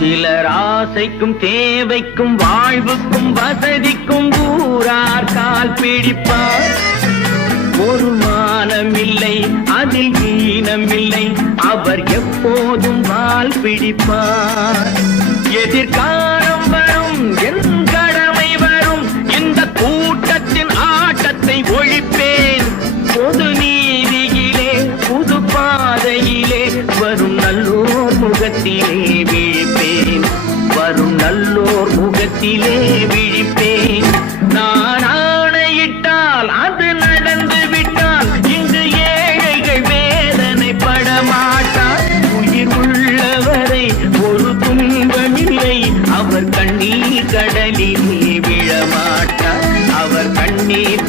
சிலர் ஆசைக்கும் தேவைக்கும் வாழ்வுக்கும் வசதிக்கும் ஊரார் கால் பிடிப்பார். ஒரு மானமில்லை அதில் ஈனமில்லை, அவர் எப்போதும் வால் பிடிப்பார். எதிர்காலம் வரும் என் கடமை வரும், இந்த கூட்டத்தின் ஆட்டத்தை ஒழிப்பேன். பொது நீதியிலே புது பாதையிலே வரும் நல்லோர் முகத்திலே விழிப்பேன். வரும் நல்லோர் முகத்திலே விழிப்பேன். நான் ஆணையிட்டால் அது நடந்து விட்டால் இங்கு ஏழைகள் வேதனைப்பட மாட்டார். உயிர் உள்ளவரை ஒரு துன்பமில்லை, அவர் கண்ணீர் கடலிலே விழமாட்டார். அவர் கண்ணீர்